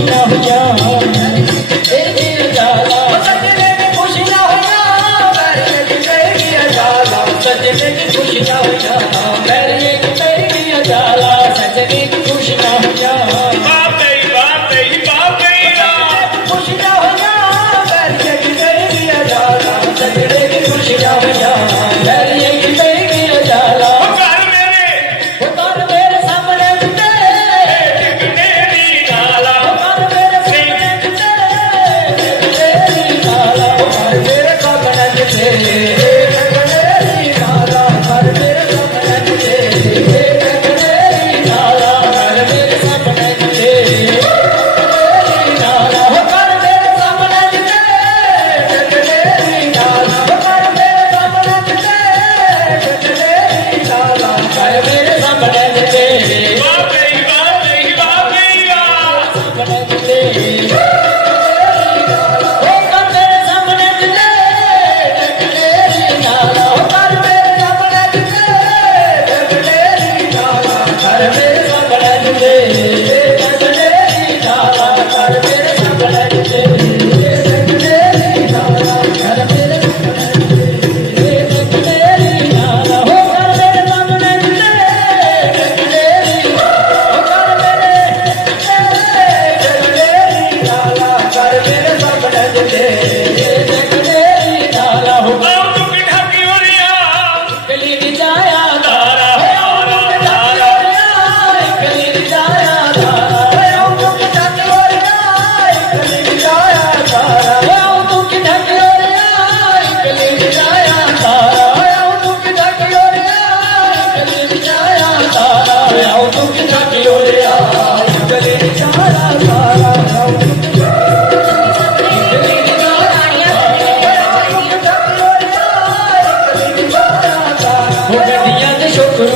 खुशियां हुइयां तेरी जाला सजने की खुशियां हुइयां बैरिए की तेरी जाला सजने की खुशियां हुइयां बैरिए की तेरी जाला सजने की खुशियां हुइयां खुशियां हुइयां बैरिए की तेरी जाला सजने की खुशियां हुइयां बैरिए की तेरी जाला शुक्र